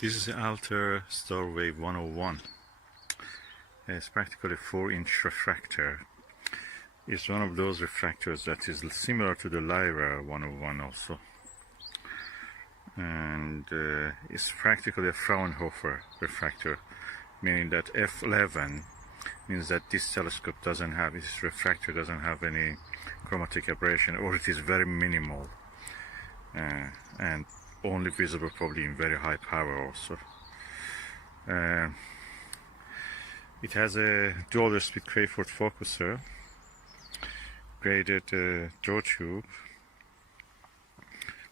This is the Altair Starwave 101. It's practically a 4-inch refractor. It's one of those refractors that is similar to the Lyra 101 also. And it's practically a Fraunhofer refractor, meaning that F11 means that this telescope doesn't have, this refractor doesn't have any chromatic aberration, or it is very minimal. And only visible probably in very high power also. It has a dual speed Crayford focuser, graded draw tube,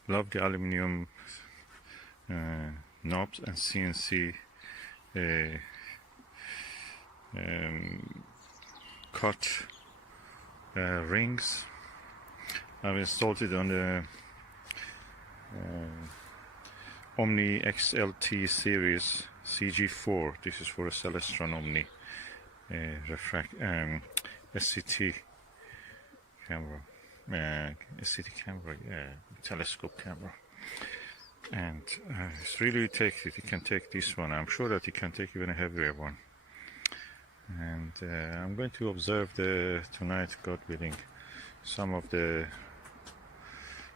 lovely aluminum knobs and CNC cut rings. I've installed it on the Omni XLT series CG4. This is for a CELESTRON OMNI SCT camera, SCT camera, yeah, telescope camera. And it's really takes it. You can take this one. I'm sure that you can take even a heavier one. And I'm going to observe tonight, God willing, some of the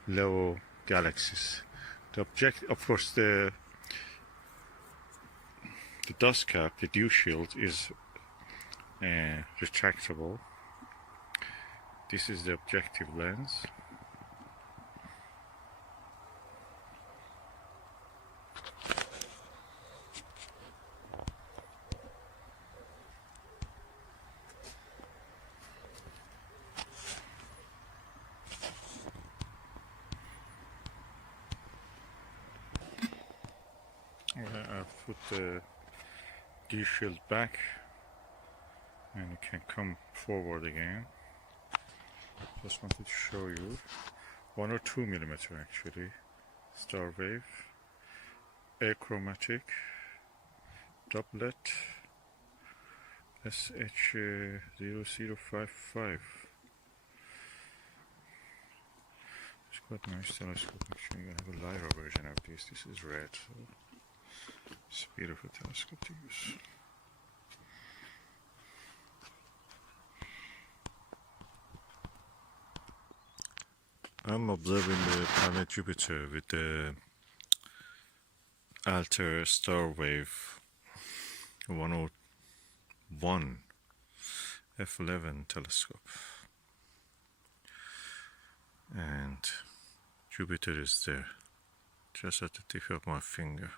low galaxies. The object, of course, the dust cap, the dew shield, is retractable. This is the objective lens. I've put the dew shield back, and it can come forward again. Just wanted to show you 1 or 2 millimeter actually. Starwave, Achromatic, Doublet, SH0055. It's quite a nice telescope actually. I have a Lyra version of this. This is red, so it's a beautiful telescope to use. I'm observing the planet Jupiter with the Altair Starwave 101 F11 telescope. And Jupiter is there, just at the tip of my finger.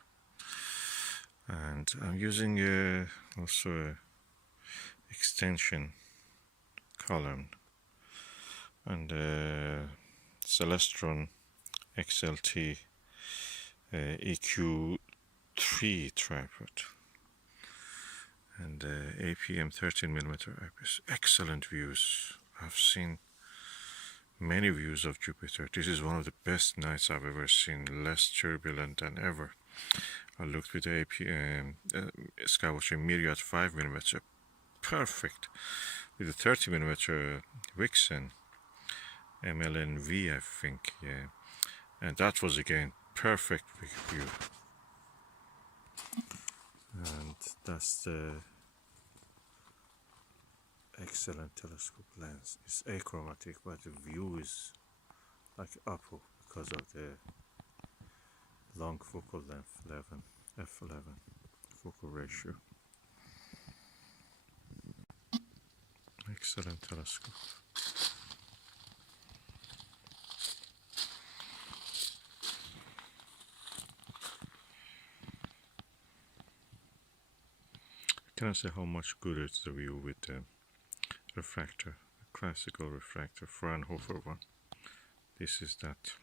And I'm using also a extension column and CELESTRON XLT EQ3 tripod and APM 13mm eyepiece. Excellent views. I've seen many views of Jupiter. This is one of the best nights I've ever seen, less turbulent than ever. I looked with the APM Skywatcher Myriad 5mm, perfect, with the 30mm Vixen MLNV, I think, yeah, and that was again perfect view. And that's the excellent telescope lens. It's achromatic, but the view is like Apple because of the long focal length, f11 focal ratio. Excellent telescope. Can I say how much good is the view with the refractor, the classical refractor, Fraunhofer one. This is that.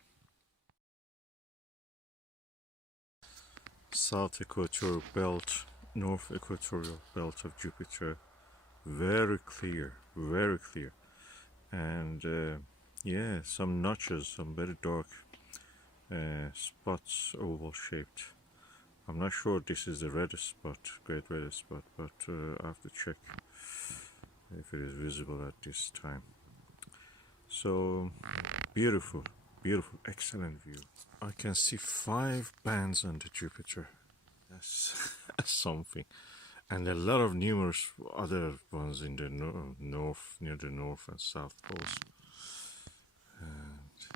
South equatorial belt, north equatorial belt of Jupiter, very clear, and yeah, some notches, some very dark spots, oval shaped. I'm not sure this is the reddest spot, great reddest spot, but I have to check if it is visible at this time. So beautiful, excellent view. I can see 5 bands on the Jupiter. That's something. And a lot of numerous other ones in the north, near the north and south poles. And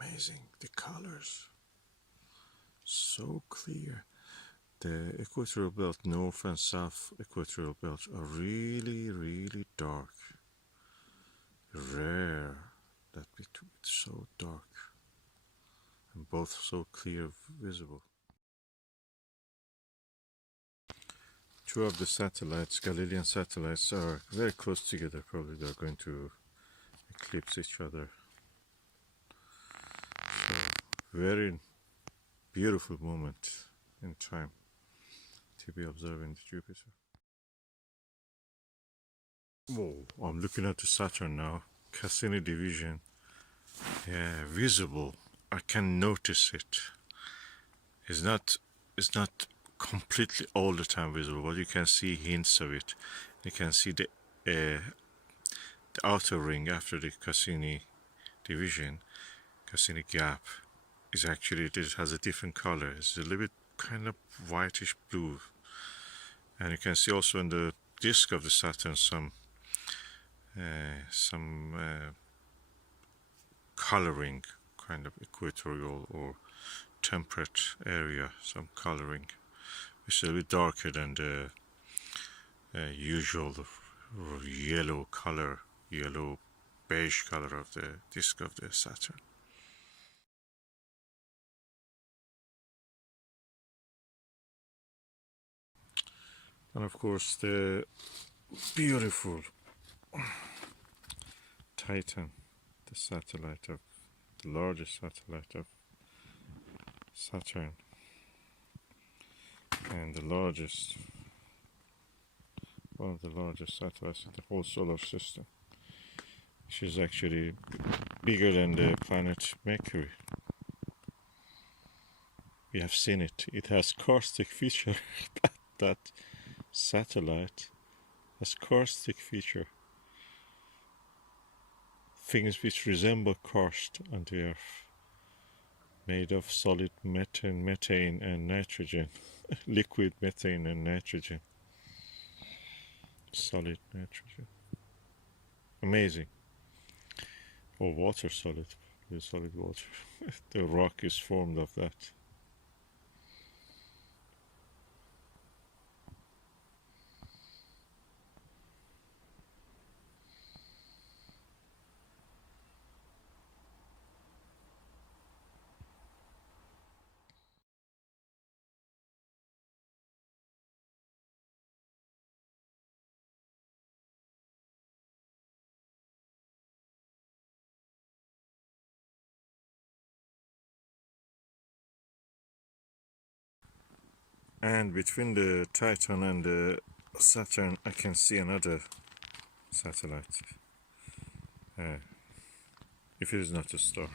amazing, the colors, so clear. The equatorial belt, north and south equatorial belts are really, really dark. Rare that it's so dark and both so clear visible. Two of the satellites, Galilean satellites, are very close together. Probably they're going to eclipse each other. So, very beautiful moment in time to be observing Jupiter. Whoa, I'm looking at the Saturn now. Cassini division. Yeah, visible. I can notice it. It's not completely all the time visible, but you can see hints of it. You can see the outer ring after the Cassini division, Cassini gap, is actually, it has a different color. It's a little bit kind of whitish blue, and you can see also in the disk of the Saturn some coloring, kind of equatorial or temperate area, some coloring. It's a little bit darker than the usual yellow color, yellow beige color of the disk of the Saturn. And of course the beautiful Titan, the satellite of the largest satellite of Saturn, and the largest, one of the largest satellites in the whole solar system. She's actually bigger than the planet Mercury. We have seen it. It has karstic feature. that satellite has karstic feature. Things which resemble karst on the Earth, made of solid methane and nitrogen, liquid methane and nitrogen, solid nitrogen. Amazing. Or water, solid water. The rock is formed of that. And between the Titan and the Saturn, I can see another satellite. If it is not a star.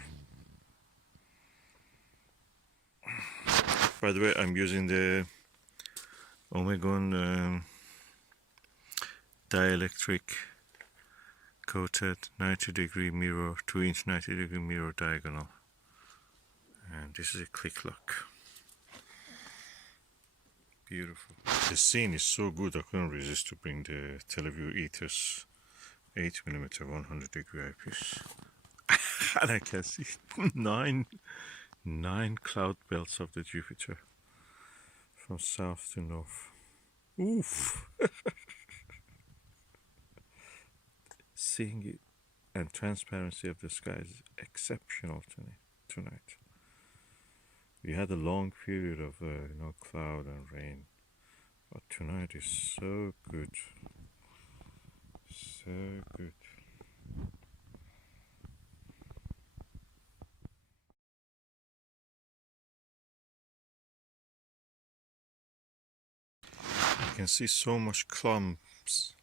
By the way, I'm using the Omegon dielectric coated 90-degree mirror, 2-inch 90-degree mirror diagonal. And this is a click lock. Beautiful. The scene is so good I couldn't resist to bring the Televue Ethos 8mm 100-degree eyepiece. And I can see nine cloud belts of the Jupiter from south to north. Oof! Seeing it and transparency of the sky is exceptional tonight. We had a long period of cloud and rain, but tonight is so good, so good. You can see so much clumps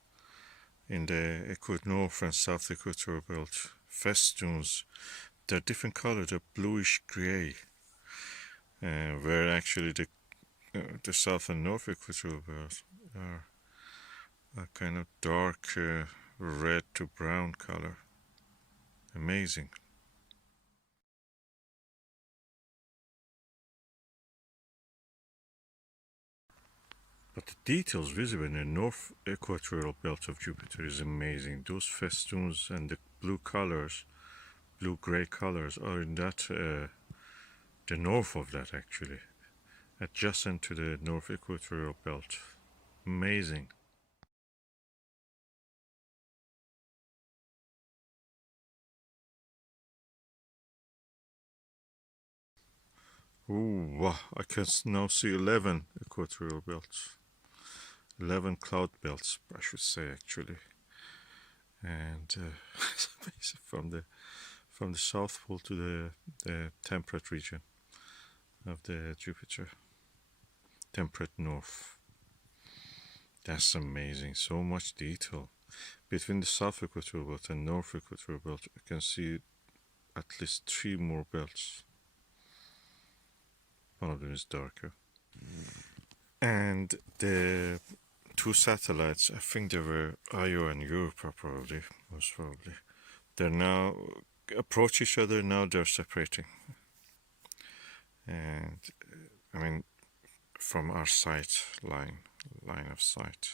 in the north and south equatorial belt, festoons. They're different colors, they're bluish gray, where actually the south and north equatorial belts are a kind of dark red to brown color. Amazing. But the details visible in the north equatorial belt of Jupiter is amazing. Those festoons and the blue colors, blue-gray colors, are in that the north of that actually, adjacent to the north equatorial belt. Amazing. Ooh, wow, I can now see 11 equatorial belts. 11 cloud belts, I should say, actually. And it's amazing, from the south pole to the temperate region of the Jupiter. Temperate north. That's amazing. So much detail. Between the south equatorial belt and north equatorial belt, I can see at least 3 more belts. One of them is darker. And the 2 satellites, I think they were Io and Europa, probably, most probably. They're now approach each other, now they're separating. And I mean, from our sight line of sight.